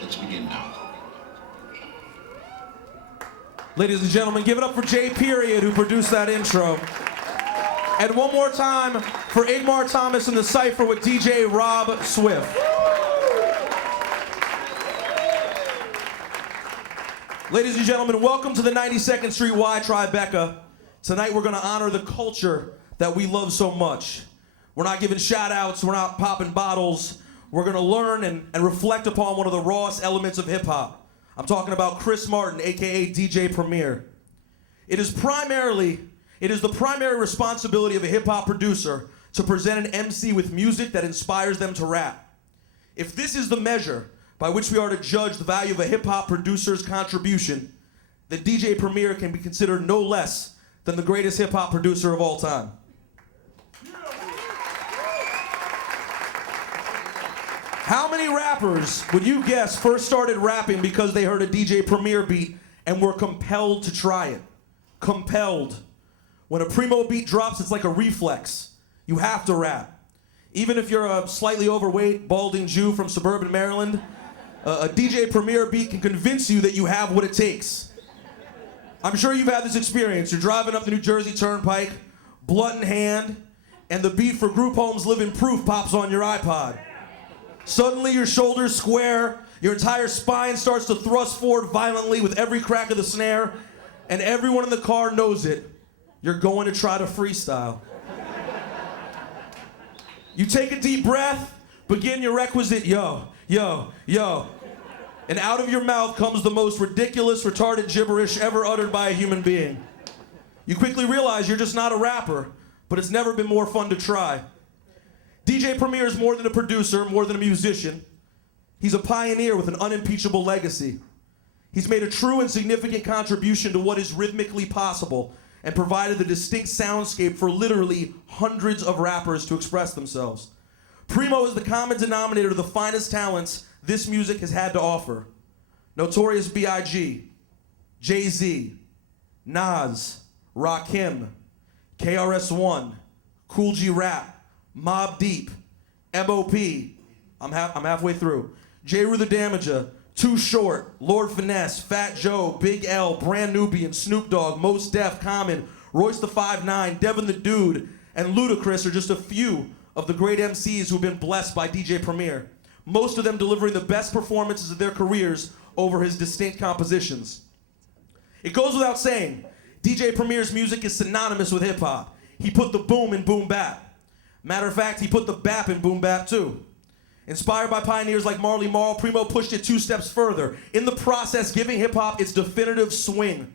Let's begin now. Ladies and gentlemen, give it up for J. Period, who produced that intro. And one more time for Igmar Thomas in the cypher with DJ Rob Swift. Ladies and gentlemen, welcome to the 92nd Street Y Tribeca. Tonight we're going to honor the culture that we love so much. We're not giving shout outs, we're not popping bottles. We're going to learn and reflect upon one of the rawest elements of hip hop. I'm talking about Chris Martin, aka DJ Premier. It is the primary responsibility of a hip hop producer to present an MC with music that inspires them to rap. If this is the measure by which we are to judge the value of a hip hop producer's contribution, then DJ Premier can be considered no less than the greatest hip hop producer of all time. How many rappers would you guess first started rapping because they heard a DJ Premier beat and were compelled to try it? Compelled. When a Primo beat drops, it's like a reflex. You have to rap. Even if you're a slightly overweight, balding Jew from suburban Maryland, a DJ Premier beat can convince you that you have what it takes. I'm sure you've had this experience. You're driving up the New Jersey Turnpike, blunt in hand, and the beat for Group Home's Living Proof pops on your iPod. Suddenly your shoulders square, your entire spine starts to thrust forward violently with every crack of the snare, and everyone in the car knows it. You're going to try to freestyle. You take a deep breath, begin your requisite yo, yo, yo, and out of your mouth comes the most ridiculous, retarded gibberish ever uttered by a human being. You quickly realize you're just not a rapper, but it's never been more fun to try. DJ Premier is more than a producer, more than a musician. He's a pioneer with an unimpeachable legacy. He's made a true and significant contribution to what is rhythmically possible and provided the distinct soundscape for literally hundreds of rappers to express themselves. Primo is the common denominator of the finest talents this music has had to offer. Notorious B.I.G., Jay-Z, Nas, Rakim, KRS-One, Cool G Rap, Mobb Deep, M.O.P., I'm halfway through, J. Rue the Damager, Too Short, Lord Finesse, Fat Joe, Big L, Brand Nubian, Snoop Dogg, Mos Def, Common, Royce the 5'9", Devin the Dude, and Ludacris are just a few of the great MCs who've been blessed by DJ Premier, most of them delivering the best performances of their careers over his distinct compositions. It goes without saying, DJ Premier's music is synonymous with hip-hop. He put the boom in boom bap. Matter of fact, he put the bap in boom bap too. Inspired by pioneers like Marley Marl, Primo pushed it 2 steps further, in the process giving hip-hop its definitive swing.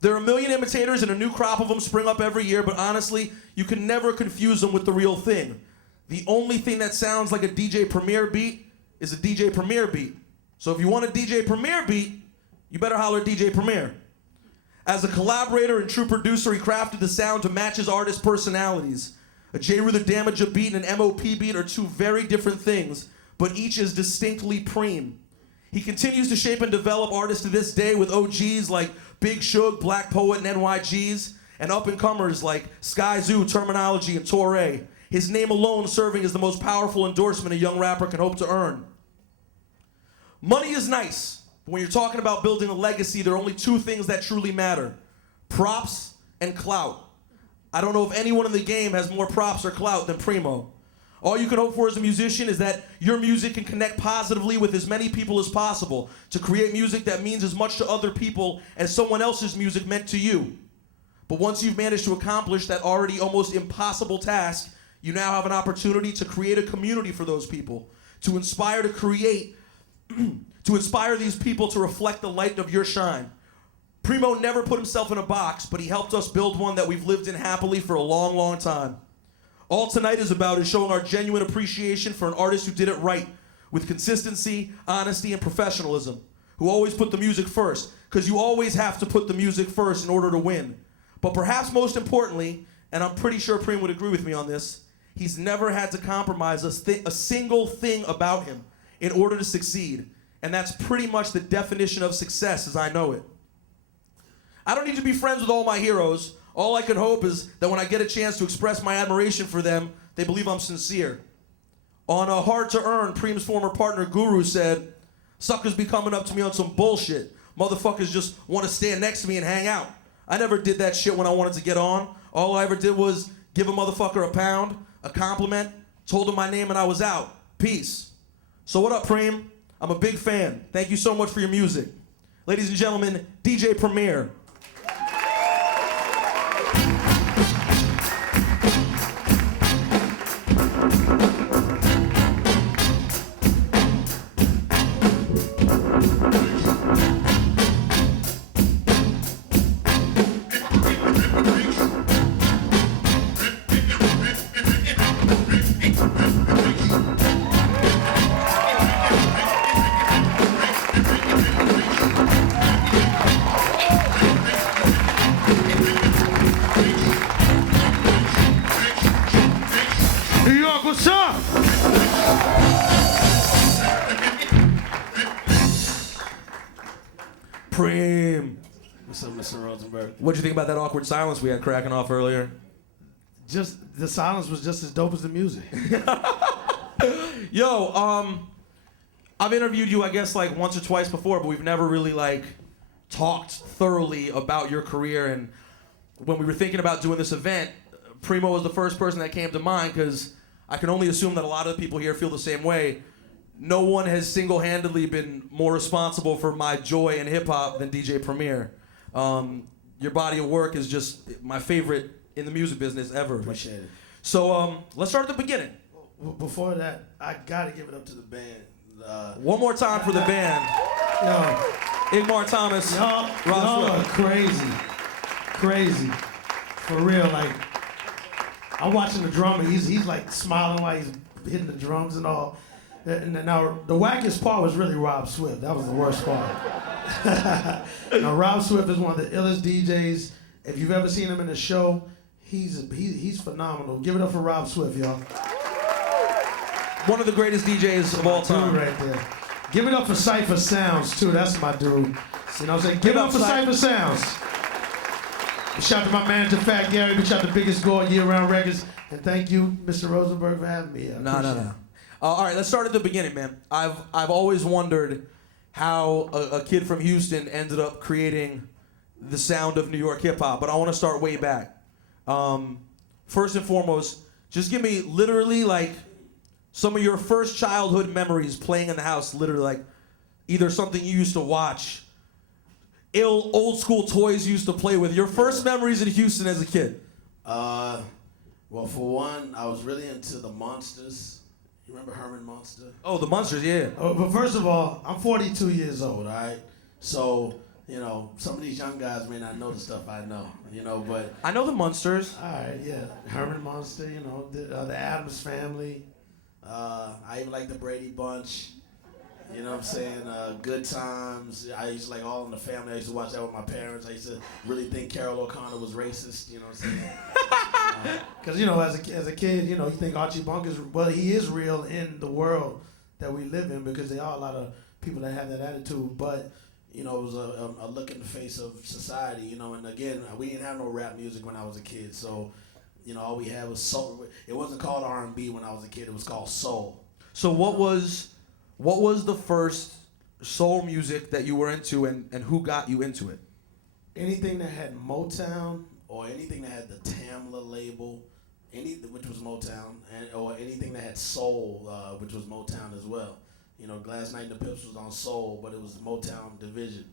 There are a million imitators and a new crop of them spring up every year, but honestly, you can never confuse them with the real thing. The only thing that sounds like a DJ Premier beat is a DJ Premier beat. So if you want a DJ Premier beat, you better holler at DJ Premier. As a collaborator and true producer, he crafted the sound to match his artist personalities. A J. Rue the Damager beat and an M.O.P. beat are two very different things, but each is distinctly Preem. He continues to shape and develop artists to this day with OGs like Big Suge, Black Poet, and NYGs, and up-and-comers like Sky Zoo, Terminology, and Torre. His name alone serving as the most powerful endorsement a young rapper can hope to earn. Money is nice, but when you're talking about building a legacy, there are only 2 things that truly matter: props and clout. I don't know if anyone in the game has more props or clout than Primo. All you can hope for as a musician is that your music can connect positively with as many people as possible to create music that means as much to other people as someone else's music meant to you. But once you've managed to accomplish that already almost impossible task, you now have an opportunity to create a community for those people, to inspire these people to reflect the light of your shine. Primo never put himself in a box, but he helped us build one that we've lived in happily for a long, long time. All tonight is about is showing our genuine appreciation for an artist who did it right, with consistency, honesty, and professionalism, who always put the music first, because you always have to put the music first in order to win. But perhaps most importantly, and I'm pretty sure Preem would agree with me on this, he's never had to compromise a single thing about him in order to succeed. And that's pretty much the definition of success as I know it. I don't need to be friends with all my heroes. All I can hope is that when I get a chance to express my admiration for them, they believe I'm sincere. On a Hard to Earn, Preem's former partner Guru said, Suckers be coming up to me on some bullshit. Motherfuckers just want to stand next to me and hang out. I never did that shit when I wanted to get on. All I ever did was give a motherfucker a pound, a compliment, told him my name, and I was out. Peace. So what up, Preem? I'm a big fan. Thank you so much for your music. Ladies and gentlemen, DJ Premier. What's up? Preem. What's up, Mr. Rosenberg? What'd you think about that awkward silence we had cracking off earlier? Just the silence was just as dope as the music. Yo, I've interviewed you, I guess, like once or twice before, but we've never really like talked thoroughly about your career. And when we were thinking about doing this event, Primo was the first person that came to mind because I can only assume that a lot of the people here feel the same way. No one has single-handedly been more responsible for my joy in hip-hop than DJ Premier. Your body of work is just my favorite in the music business ever. Appreciate it. So let's start at the beginning. Before that, I gotta give it up to the band. One more time for the band. Yo, Igmar Thomas, y'all Rosenberg. are crazy. For real, like, I'm watching the drummer, he's like smiling while he's hitting the drums and all. And now, the wackest part was really Rob Swift. That was the worst part. Now, Rob Swift is one of the illest DJs. If you've ever seen him in a show, he's phenomenal. Give it up for Rob Swift, y'all. One of the greatest DJs of all time. Dude right there. Give it up for Cypher Sounds, too. That's my dude. You know what I'm saying? Give it up for Cypher Sounds. Shout out to my manager, Fat Gary. Shout out to Biggest Gore, Year Round Records. And thank you, Mr. Rosenberg, for having me. No. All right, let's start at the beginning, man. I've always wondered how a kid from Houston ended up creating the sound of New York hip-hop, but I want to start way back. First and foremost, just give me literally like some of your first childhood memories playing in the house, literally like either something you used to watch, old school toys you used to play with. Your first memories in Houston as a kid. Well, for one, I was really into the Monsters. You remember Herman Monster? Oh, the Monsters, yeah. But first of all, I'm 42 years old, All right? So, you know, some of these young guys may not know the stuff I know, you know, but... I know the Monsters. All right, yeah. Herman Monster, you know, the Addams Family. I even like the Brady Bunch. You know what I'm saying? Good Times. I used to like All in the Family. I used to watch that with my parents. I used to really think Carol O'Connor was racist. You know what I'm saying? Because, you know, as a kid, you know, you think Archie Bunker's, well, he is real in the world that we live in because there are a lot of people that have that attitude. But, you know, it was a look in the face of society, you know. And again, we didn't have no rap music when I was a kid. So, you know, all we had was soul. It wasn't called R&B when I was a kid. It was called soul. So what was the first soul music that you were into and who got you into it? Anything that had Motown, or anything that had the Tamla label, which was Motown, or anything that had soul, which was Motown as well. You know, Glass Knight and the Pips was on soul, but it was Motown division.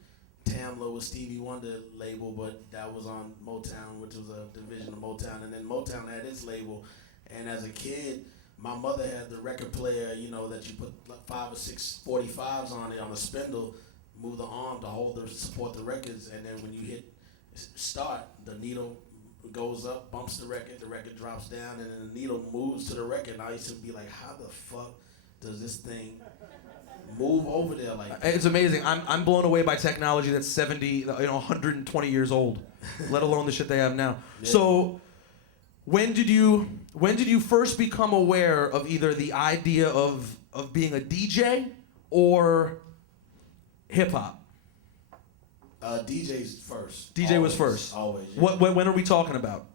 Tamla was Stevie Wonder label, but that was on Motown, which was a division of Motown. And then Motown had its label. And as a kid, my mother had the record player, you know, that you put like 5 or 6 45s on it on a spindle, move the arm to support the records, and then when you hit start, the needle goes up, bumps the record drops down, and then the needle moves to the record. And I used to be like, how the fuck does this thing move over there like that? It's amazing. I'm blown away by technology that's 70, 120 years old, let alone the shit they have now. Yeah. So when did you first become aware of either the idea of being a DJ or hip hop? DJ's first. DJ always, was first. Always. Yeah. When are we talking about?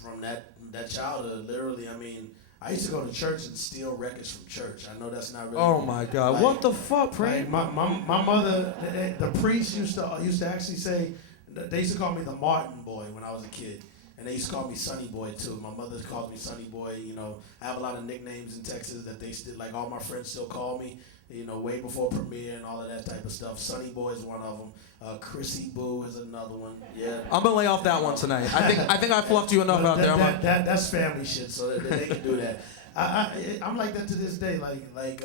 From that childhood, literally. I mean, I used to go to church and steal records from church. I know that's not really. Oh my God! Like, what the fuck, Like Preem? my mother, the priest used to actually say, they used to call me the Martin boy when I was a kid. And they used to call me Sonny Boy too. My mother calls me Sonny Boy. You know, I have a lot of nicknames in Texas that they still, like all my friends still call me. You know, way before Premiere and all of that type of stuff. Sonny Boy is one of them. Chrissy Boo is another one. Yeah. I'm gonna lay off that one tonight. I think I fluffed you enough out there. That's family shit, so they can do that. I'm like that to this day. Like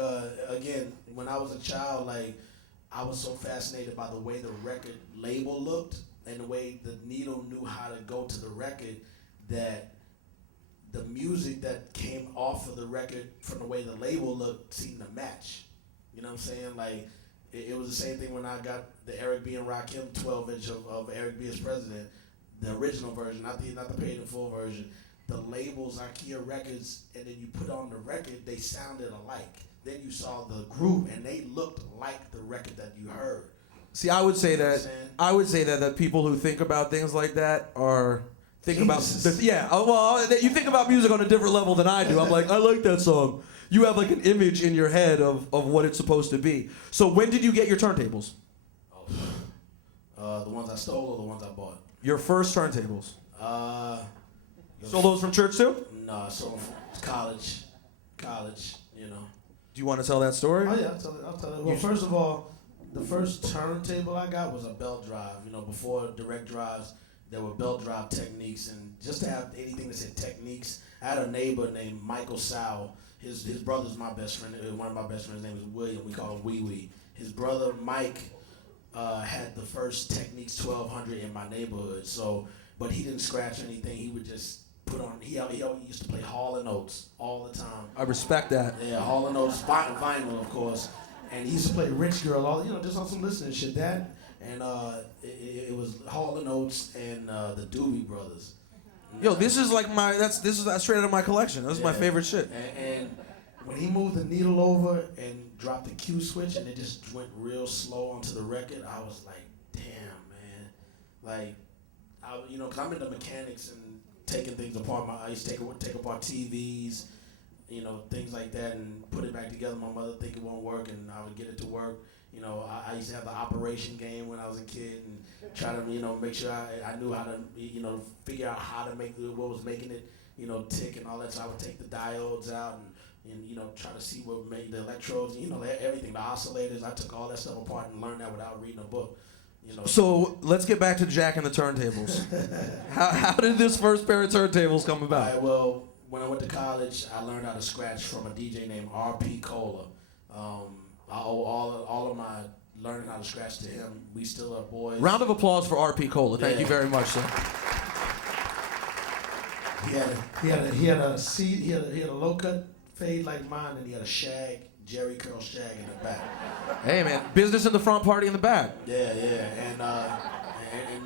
again, when I was a child, like I was so fascinated by the way the record label looked and the way the needle knew how to go to the record, that the music that came off of the record from the way the label looked seemed to match. You know what I'm saying? Like, it was the same thing when I got the Eric B. and Rakim 12-inch of Eric B. as President, the original version, not the paid in full version. The labels, IKEA Records, and then you put on the record, they sounded alike. Then you saw the group, and they looked like the record that you heard. See, I would say You know that. what I'm saying? I would say that people who think about things like that are think Jesus. about. Yeah. Well, you think about music on a different level than I do. I'm like, I like that song. You have like an image in your head of what it's supposed to be. So when did you get your turntables? The ones I stole or the ones I bought? Your first turntables. You Stole those from church too? No, I stole them from college, you know. Do you want to tell that story? Oh yeah, I'll tell it. Well, first of all, the first turntable I got was a belt drive. You know, before direct drives, there were belt drive techniques, and just to have anything that said techniques. I had a neighbor named Michael Sowell. His brother's my best friend. One of my best friends' name is William. We call him Wee Wee. His brother Mike had the first Techniques 1200 in my neighborhood. So, but he didn't scratch anything. He would just put on. He used to play Hall and Oates all the time. I respect that. Yeah, Hall and Oates, vinyl, of course. And he used to play Rich Girl, all just on some listening shit. That and it was Hall and Oates and the Doobie Brothers. Yo, this is like this is straight out of my collection. This is my favorite shit. And when he moved the needle over and dropped the Q switch and it just went real slow onto the record, I was like, damn, man. Like, cause I'm into mechanics and taking things apart. I used to take apart TVs, things like that, and put it back together. My mother think it won't work, and I would get it to work. I used to have the operation game when I was a kid and try to, make sure I knew how to, figure out how to make what was making it, tick and all that. So I would take the diodes out and try to see what made the electrodes, everything, the oscillators. I took all that stuff apart and learned that without reading a book. So let's get back to Jack and the turntables. How did this first pair of turntables come about? All right, well, when I went to college, I learned how to scratch from a DJ named R.P. Cola. I owe all of my learning how to scratch to him. We still are boys. Round of applause for R.P. Cola. Thank you very much, sir. He had a low cut fade like mine, and he had a Jerry curl shag in the back. Hey man, business in the front, party in the back. Yeah,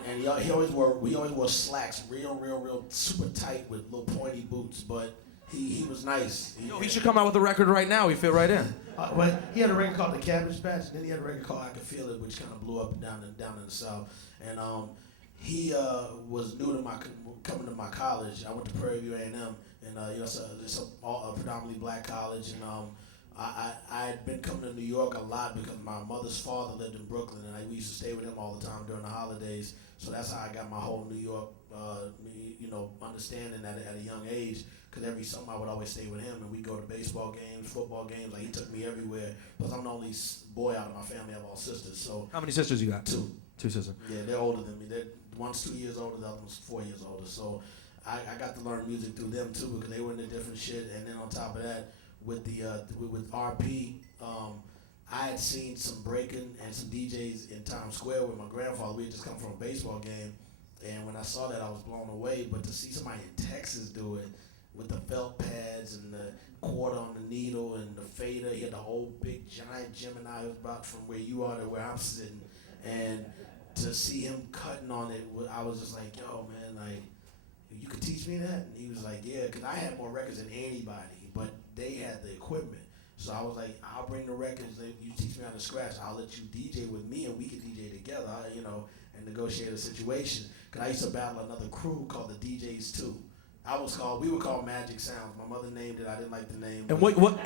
and we always wore slacks, real super tight with little pointy boots, but he was nice. He should come out with a record right now. He fit right in. But he had a record called The Cabbage Patch, and then he had a record called I Can Feel It, which kind of blew up down in the South. And he was new to coming to my college. I went to Prairie View A&M, and it's a predominantly black college. And I had been coming to New York a lot because my mother's father lived in Brooklyn, and we used to stay with him all the time during the holidays. So that's how I got my whole New York, understanding at a young age. Because every summer I would always stay with him, and we'd go to baseball games, football games. Like, he took me everywhere. Plus, I'm the only boy out of my family. I have all sisters. So How many sisters you got? Two. Two sisters. Yeah, they're older than me. One's 2 years older, the other one's 4 years older. So I got to learn music through them too, because they were into different shit. And then on top of that, with RP, I had seen some breaking and some DJs in Times Square with my grandfather. We had just come from a baseball game, and when I saw that, I was blown away. But to see somebody in Texas do it with the felt pads and the quarter on the needle and the fader, he had the whole big giant Gemini about from where you are to where I'm sitting, and to see him cutting on it, I was just like, yo, man, like, you could teach me that? And he was like, yeah, because I had more records than anybody, but they had the equipment. So I was like, I'll bring the records, you teach me how to scratch, I'll let you DJ with me and we can DJ together, and negotiate a situation. Because I used to battle another crew called the DJs 2. We were called Magic Sounds. My mother named it. I didn't like the name. And but, what?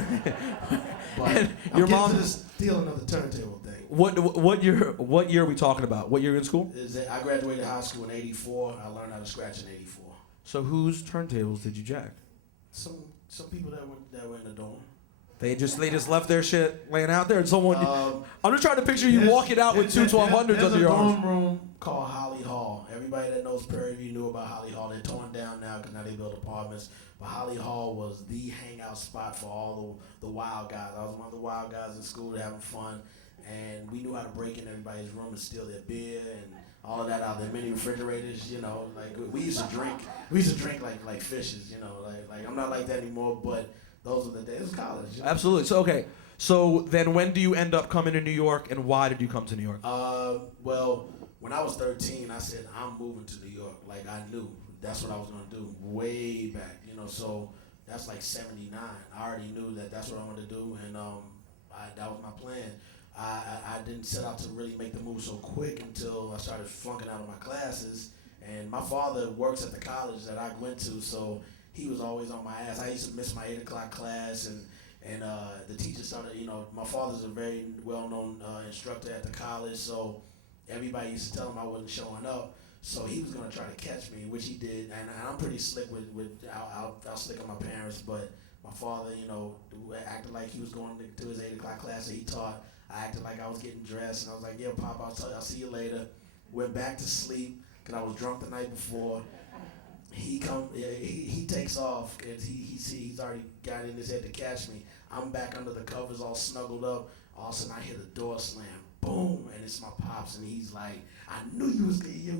But Your mom. to this stealing of the turntable thing. What year are we talking about? What year in school? I graduated high school in '84. I learned how to scratch in '84. So whose turntables did you jack? Some people that were in the dorm. They just left their shit laying out there, and someone. I'm just trying to picture you walking out with two 1200s under your arms. There's a dorm room called Holly Hall. Everybody that knows Prairie View knew about Holly Hall. They're torn down now because now they build apartments. But Holly Hall was the hangout spot for all the wild guys. I was one of the wild guys in school having fun, and we knew how to break in everybody's room and steal their beer and all of that out there. Mini refrigerators, you know, like we used to drink. We used to drink like fishes, you know, like I'm not like that anymore, but. Those were the days. It was college. You know? Absolutely. So okay. So then, when do you end up coming to New York, and why did you come to New York? Well, when I was 13, I said I'm moving to New York. Like I knew that's what I was gonna do way back. You know, so that's like '79. I already knew that that's what I wanted to do, and that was my plan. I didn't set out to really make the move so quick until I started flunking out of my classes. And my father works at the college that I went to, so. He was always on my ass. I used to miss my 8 o'clock class, and the teacher started, you know, my father's a very well-known instructor at the college, so everybody used to tell him I wasn't showing up. So he was gonna try to catch me, which he did, and I'm pretty slick I'll slick on my parents, but my father, you know, acted like he was going to his 8 o'clock class that he taught. I acted like I was getting dressed, and I was like, yeah, Pop, I'll see you later. Went back to sleep, because I was drunk the night before. He takes off, and he's already got it in his head to catch me. I'm back under the covers, all snuggled up. All of a sudden, I hear the door slam, boom, and it's my pops, and he's like, "I knew you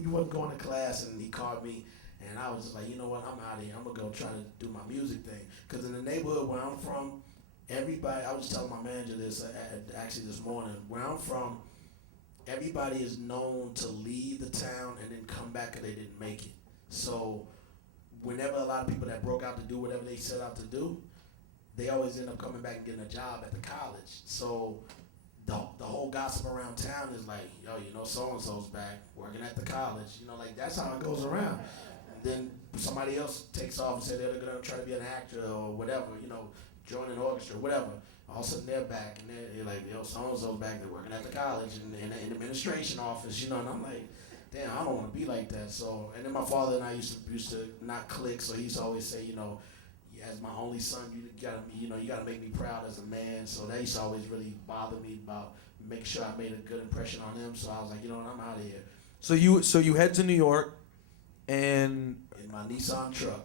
wasn't going to class," and he called me, and I was just like, you know what, I'm out of here. I'm gonna go try to do my music thing, because in the neighborhood where I'm from, everybody. I was telling my manager this actually this morning. Where I'm from, everybody is known to leave the town and then come back because they didn't make it. So. Whenever a lot of people that broke out to do whatever they set out to do, they always end up coming back and getting a job at the college. So the whole gossip around town is like, yo, you know, so-and-so's back working at the college. You know, like that's how it goes around. And then somebody else takes off and says they're going to try to be an actor or whatever, you know, join an orchestra, whatever. All of a sudden they're back and they're like, yo, so-and-so's back, they're working at the college in the administration office, you know, and I'm like, damn, I don't want to be like that. So, and then my father and I used to not click. So he used to always say, you know, as my only son, you gotta make me proud as a man. So that used to always really bother me about making sure I made a good impression on him. So I was like, you know what, I'm out of here. So you head to New York, and in my Nissan truck.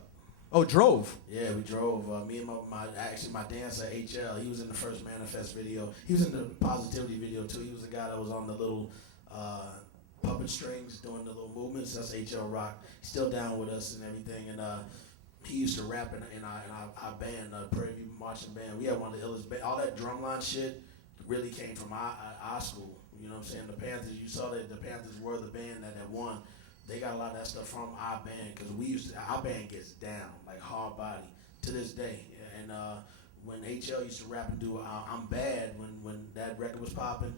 Oh, drove. Yeah, we drove. Me and my dancer HL. He was in the first Manifest video. He was in the Positivity video too. He was the guy that was on the little. Puppet strings doing the little movements. That's HL Rock. He's still down with us and everything. And he used to rap in our band, Prairie View Marching Band. We had one of the illest bands. All that drumline shit really came from our school. You know what I'm saying? The Panthers. You saw that the Panthers were the band that won. They got a lot of that stuff from our band because our band gets down like hard body to this day. And when HL used to rap and do "I'm Bad" when that record was popping.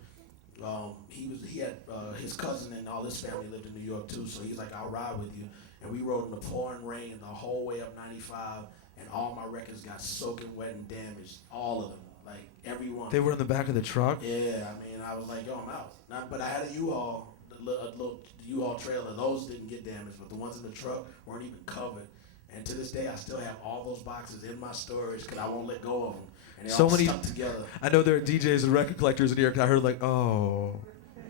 He had his cousin and all his family lived in New York too, so he's like, I'll ride with you. And we rode in the pouring rain the whole way up 95, and all my records got soaking wet and damaged, all of them, like every one. They were in the back of the truck? Yeah, I mean, I was like, yo, I'm out. But I had a U-Haul, a little U-Haul trailer. Those didn't get damaged, but the ones in the truck weren't even covered. And to this day, I still have all those boxes in my storage because I won't let go of them. And they're all stuck together. I know there are DJs and record collectors in New York. I heard like, oh,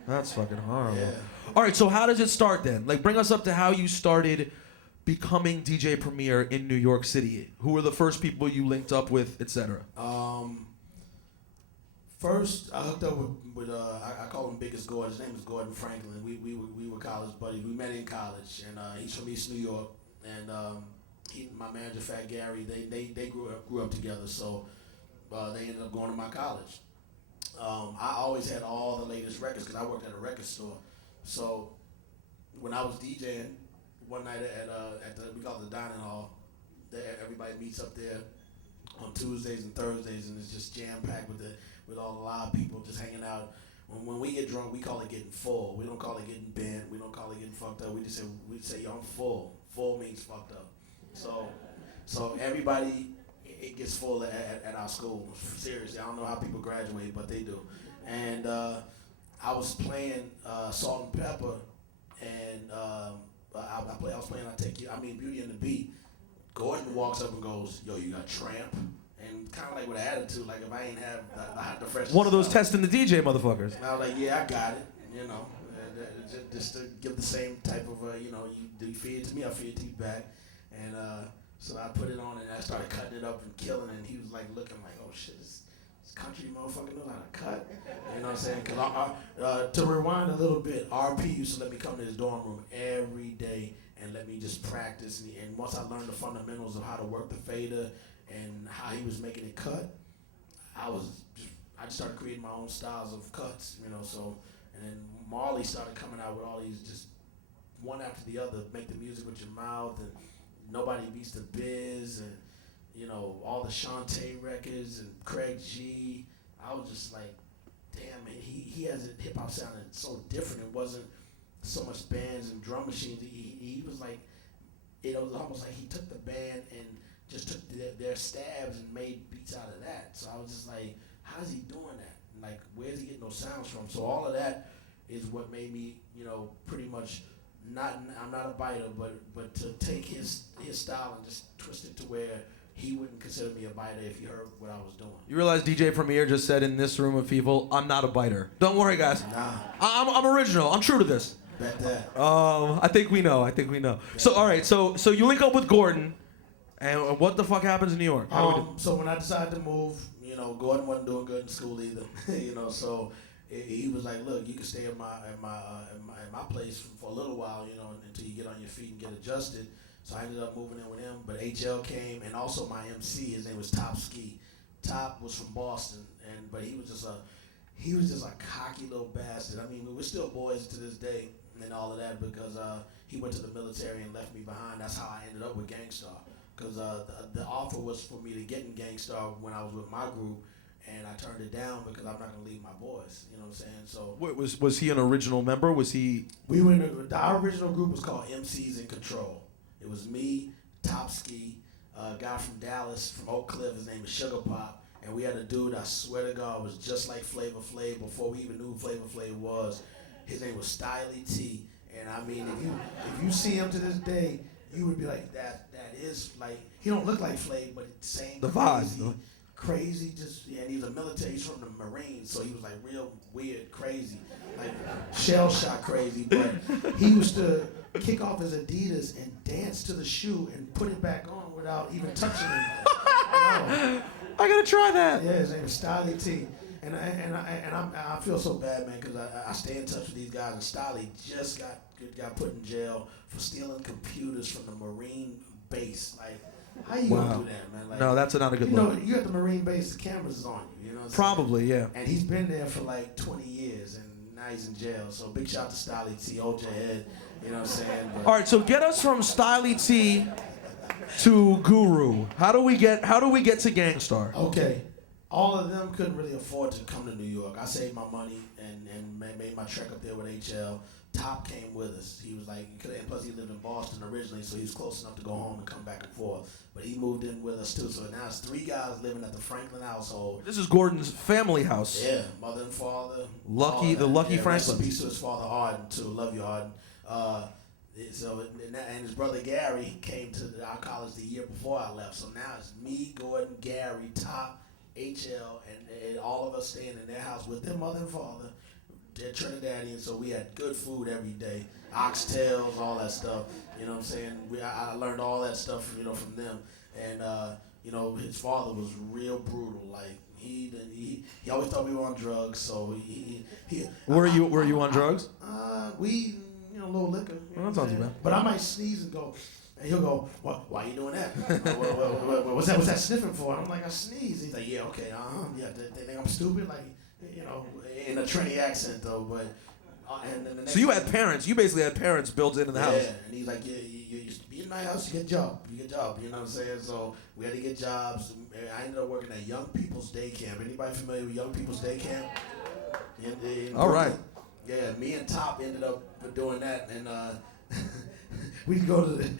that's fucking horrible. Yeah. All right, so how does it start then? Like, bring us up to how you started becoming DJ Premier in New York City. Who were the first people you linked up with, etc.? First, I hooked up with I call him Biggest Gordon. His name is Gordon Franklin. We were college buddies. We met in college, and he's from East New York. And my manager, Fat Gary, they grew up together. So. They ended up going to my college. I always had all the latest records because I worked at a record store. So when I was DJing one night at we call it the dining hall, everybody meets up there on Tuesdays and Thursdays, and it's just jam packed with all a lot of people just hanging out. When we get drunk, we call it getting full. We don't call it getting bent. We don't call it getting fucked up. We say, yo, I'm full. Full means fucked up. So everybody, it gets full at our school. Seriously, I don't know how people graduate, but they do. And I was playing Salt and Pepper, and I was playing Beauty and the Beat. Gordon walks up and goes, "Yo, you got Tramp?" And kind of like with an attitude, like if I ain't have the fresh. One of those testing the DJ motherfuckers. And I was like, "Yeah, I got it," you know, just to give the same type of, you feed it to me, I feed it to you back, and so I put it on and I started cutting it up and killing it, and he was like looking like, "Oh shit, this country motherfucker knows how to cut," you know what I'm saying? Cause to rewind a little bit, RP used to let me come to his dorm room every day and let me just practice, and once I learned the fundamentals of how to work the fader and how he was making it cut, I just started creating my own styles of cuts, you know. So, and then Marley started coming out with all these just one after the other, make the music with your mouth, and Nobody Beats the Biz, and you know, all the Shantae records and Craig G. I was just like, damn, man, he has a hip hop sounding so different. It wasn't so much bands and drum machines. He was like, it was almost like he took the band and just took their stabs and made beats out of that. So I was just like, how's he doing that? Like, where's he getting those sounds from? So all of that is what made me, you know, pretty much I'm not a biter, but to take his style and just twist it to where he wouldn't consider me a biter if he heard what I was doing. You realize DJ Premier just said in this room of people, "I'm not a biter." Don't worry, guys. Nah. I'm original. I'm true to this. Bet that. I think we know. So all right. So you link up with Gordon, and what the fuck happens in New York? How do we do? So when I decided to move, you know, Gordon wasn't doing good in school either. You know, so he was like, "Look, you can stay at my place for a little while, you know, until you get on your feet and get adjusted." So I ended up moving in with him, but HL came, and also my MC, his name was Top Ski. Top was from Boston, but he was just a cocky little bastard. I mean, we're still boys to this day and all of that, because he went to the military and left me behind. That's how I ended up with Gangstarr, because the offer was for me to get in Gangstarr when I was with my group, and I turned it down because I'm not gonna leave my boys. You know what I'm saying? So Wait, was he an original member? Was he? Our original group was called MCs in Control. It was me, Top Ski, a guy from Dallas, from Oak Cliff. His name was Sugar Pop, and we had a dude, I swear to God, was just like Flavor Flav before we even knew who Flavor Flav was. His name was Stylie T, and I mean, if you see him to this day, you would be like, that is like, he don't look like Flav, but it's the same. The crazy, just, and he was a military, he's from the Marines, so he was like real weird, crazy, like shell shock crazy, but he used to kick off his Adidas and dance to the shoe and put it back on without even touching it. I gotta try that. Yeah, his name is Stylie T. And I feel so bad, man, because I stay in touch with these guys, and Stylie just got put in jail for stealing computers from the Marine base. Like, how you gonna do that, man? Like, no, that's not a good look. look. You know, you at the Marine base, the cameras is on you. You know what I'm Probably, saying? yeah. And he's been there for like 20 years, and now he's in jail. So big shout to Stylie T, hold your head. You know what I'm saying? But All right, so get us from Stylie T to Guru. How do we get to Gangstarr? okay. All of them couldn't really afford to come to New York. I saved my money and made my trek up there with HL. Top came with us. He was like, and plus he lived in Boston originally, so he was close enough to go home and come back and forth. But he moved in with us too. So now it's 3 guys living at the Franklin household. This is Gordon's family house. Yeah, mother and father. The lucky Rest Franklin. in peace to his father Arden too. Love you, Arden. And his brother Gary came to our college the year before I left. So now it's me, Gordon, Gary, Top, HL, and all of us staying in their house with their mother and father. They're Trinidadian, so we had good food every day, oxtails, all that stuff. You know what I'm saying? I learned all that stuff, you know, from them. And you know, his father was real brutal. Like he always thought we were on drugs. So he Were you on drugs? Weed, you know, a little liquor. Well, that sounds bad. But I might sneeze and go. And he'll go, why are you doing that? What's that sniffing for? And I'm like, I sneeze. He's like, yeah, okay, yeah, they think I'm stupid, like, you know, in a Trini accent though, but. And then the next So you had parents. You basically had parents built into the house. Yeah, and he's like, yeah, you used to be in my house, you get a job, you know what I'm saying? So we had to get jobs. I ended up working at Young People's Day Camp. Anybody familiar with Young People's Day Camp? In All right. Yeah, me and Top ended up doing that, and we'd go to the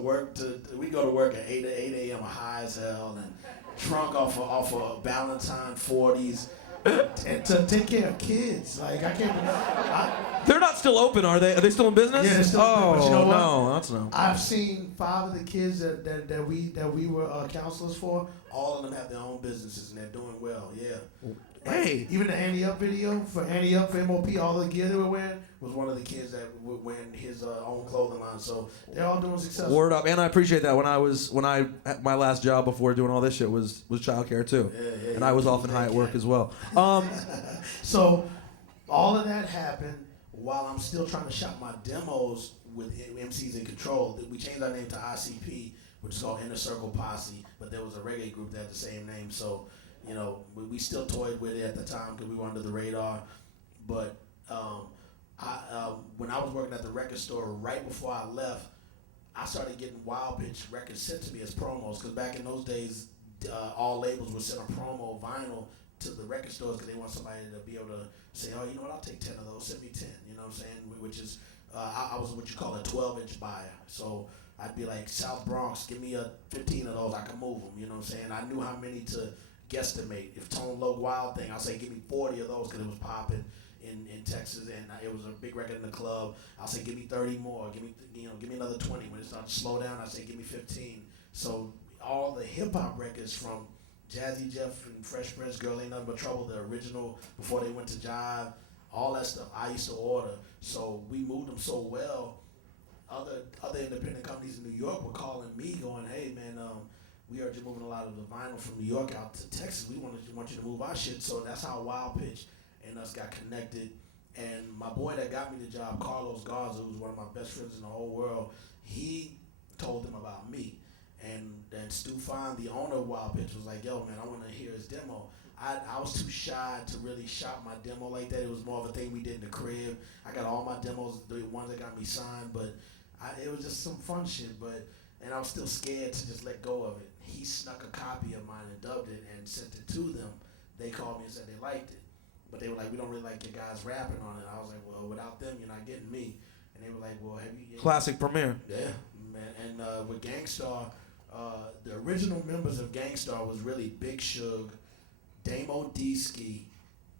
work. We'd go to work at 8 a.m. high as hell and drunk off of Valentine 40s. And to take care of kids, like I can't. They're not still open, are they? Are they still in business? Yeah, they're still open. But you know what? No, that's no. I've seen 5 of the kids that we were counselors for. All of them have their own businesses and they're doing well. Yeah. Hey. Even the Annie Up video for Annie Up for MOP, all the gear they were wearing was one of the kids that were wearing his own clothing line. So they're all doing successful. Word up, and I appreciate that. My last job before doing all this shit was childcare too, and I was often high at work as well. So all of that happened while I'm still trying to shop my demos with MCs in control. We changed our name to ICP, which is called Inner Circle Posse, but there was a reggae group that had the same name. So, you know, we still toyed with it at the time because we were under the radar. But when I was working at the record store, right before I left, I started getting Wild Pitch records sent to me as promos, because back in those days, all labels would send a promo vinyl to the record stores because they want somebody to be able to say, oh, you know what, I'll take 10 of those, send me 10, you know what I'm saying? Which is, I was what you call a 12-inch buyer. So I'd be like, South Bronx, give me 15 of those, I can move them, you know what I'm saying? I knew how many to guesstimate. If Tone Loc Wild thing, I'll say, give me 40 of those because it was popping in Texas and it was a big record in the club. I'll say, give me 30 more, give me another 20. When it started to slow down, I say, give me 15. So all the hip-hop records from Jazzy Jeff and Fresh Prince, Girl Ain't Nothing But Trouble, the original, before they went to Jive, all that stuff I used to order. So we moved them so well, other independent companies in New York were calling me going, hey man, we heard you moving a lot of the vinyl from New York out to Texas. We want you to move our shit. So that's how Wild Pitch and us got connected. And my boy that got me the job, Carlos Garza, who's one of my best friends in the whole world, he told them about me. And then Stu Fine, the owner of Wild Pitch, was like, yo, man, I want to hear his demo. I was too shy to really shop my demo like that. It was more of a thing we did in the crib. I got all my demos, the ones that got me signed, but it was just some fun shit. And I was still scared to just let go of it. He snuck a copy of mine and dubbed it and sent it to them. They called me and said they liked it. But they were like, we don't really like your guys rapping on it. I was like, well, without them, you're not getting me. And they were like, well, have you... Classic premiere. Yeah, man. And with Gangstarr, the original members of Gangstarr was really Big Suge, Damo D-Ski,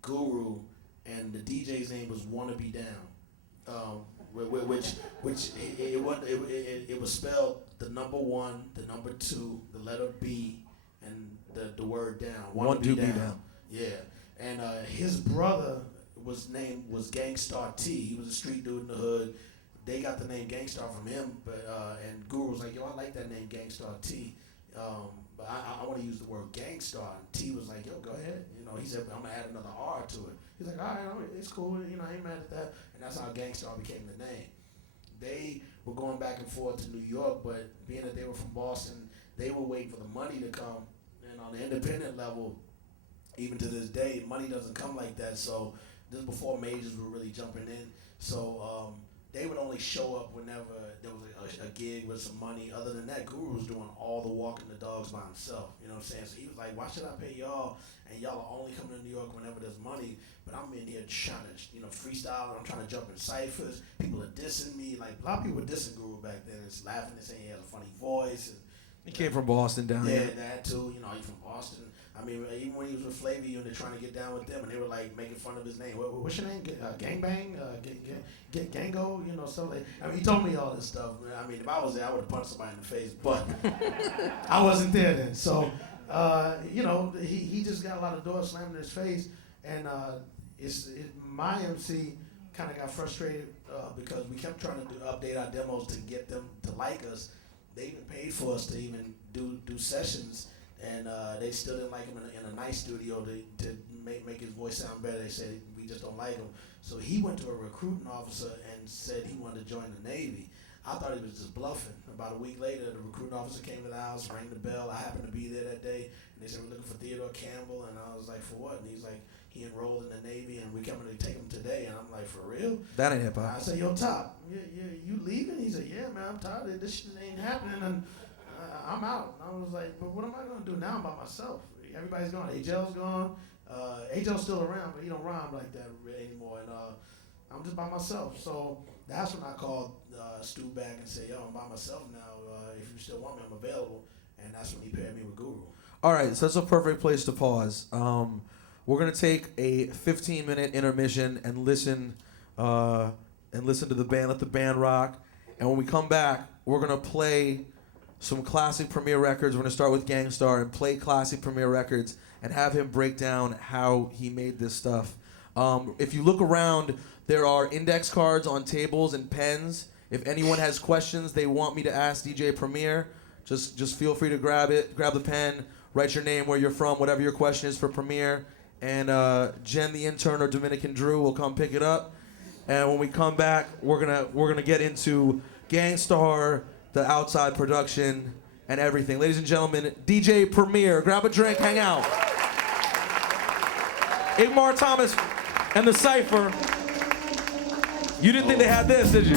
Guru, and the DJ's name was Wanna Be Down. Which it was spelled the number 1, the number 2, the letter B, and the word down. Wanna Be Down. Yeah. And his brother was Gangstarr T. He was a street dude in the hood. They got the name Gangstarr from him, but and Guru was like, yo, I like that name Gangstarr T. But I want to use the word Gangstarr. And T was like, yo, go ahead. You know, he said, I'm gonna add another R to it. He's like, all right, it's cool. You know, I ain't mad at that. And that's how Gangstarr became the name. They were going back and forth to New York, but being that they were from Boston, they were waiting for the money to come. And on the independent level, even to this day, money doesn't come like that. So this is before majors were really jumping in. So they would only show up whenever there was a gig with some money. Other than that, Guru was doing all the walking the dogs by himself. You know what I'm saying? So he was like, why should I pay y'all? And y'all are only coming to New York whenever there's money. But I'm in here trying to, freestyle. I'm trying to jump in ciphers. People are dissing me. Like, a lot of people were dissing Guru back then. It's laughing and saying he has a funny voice. And, He came from Boston down here. Yeah, that too. He's from Boston. I mean, even when he was with Flavor U and they're trying to get down with them, and they were like making fun of his name. What's your name? Gangbang? Gango? Stuff like. I mean, he told me all this stuff. I mean, if I was there, I would have punched somebody in the face, but I wasn't there then. So, he just got a lot of doors slammed in his face, and my MC kind of got frustrated because we kept trying to update our demos to get them to like us. They even paid for us to even do sessions. And they still didn't like him in a nice studio to make his voice sound better. They said, we just don't like him. So he went to a recruiting officer and said he wanted to join the Navy. I thought he was just bluffing. About a week later, the recruiting officer came to the house, rang the bell. I happened to be there that day. And they said, we're looking for Theodore Campbell. And I was like, for what? And he's like, he enrolled in the Navy and we're coming to take him today. And I'm like, for real? That ain't hip-hop. I said, yo, Top, you leaving? He said, yeah, man, I'm tired. This shit ain't happening. And I'm out. And I was like, but what am I going to do now by myself? Everybody's gone. HL's gone. HL's still around, but he don't rhyme like that anymore. And I'm just by myself. So that's when I called Stu back and said, yo, I'm by myself now. If you still want me, I'm available. And that's when he paired me with Guru. All right, so that's a perfect place to pause. We're gonna take a 15-minute intermission and listen to the band. Let the band rock. And when we come back, we're gonna play some classic Premier records. We're gonna start with Gangstarr and play classic Premier records and have him break down how he made this stuff. If you look around, there are index cards on tables and pens. If anyone has questions they want me to ask DJ Premier, just feel free to grab the pen, write your name, where you're from, whatever your question is for Premier, and Jen the intern or Dominican Drew will come pick it up. And when we come back, we're gonna get into Gangstarr, the outside production, and everything. Ladies and gentlemen, DJ Premier, grab a drink, hang out. Igmar Thomas and the Cypher. You didn't think they had this, did you?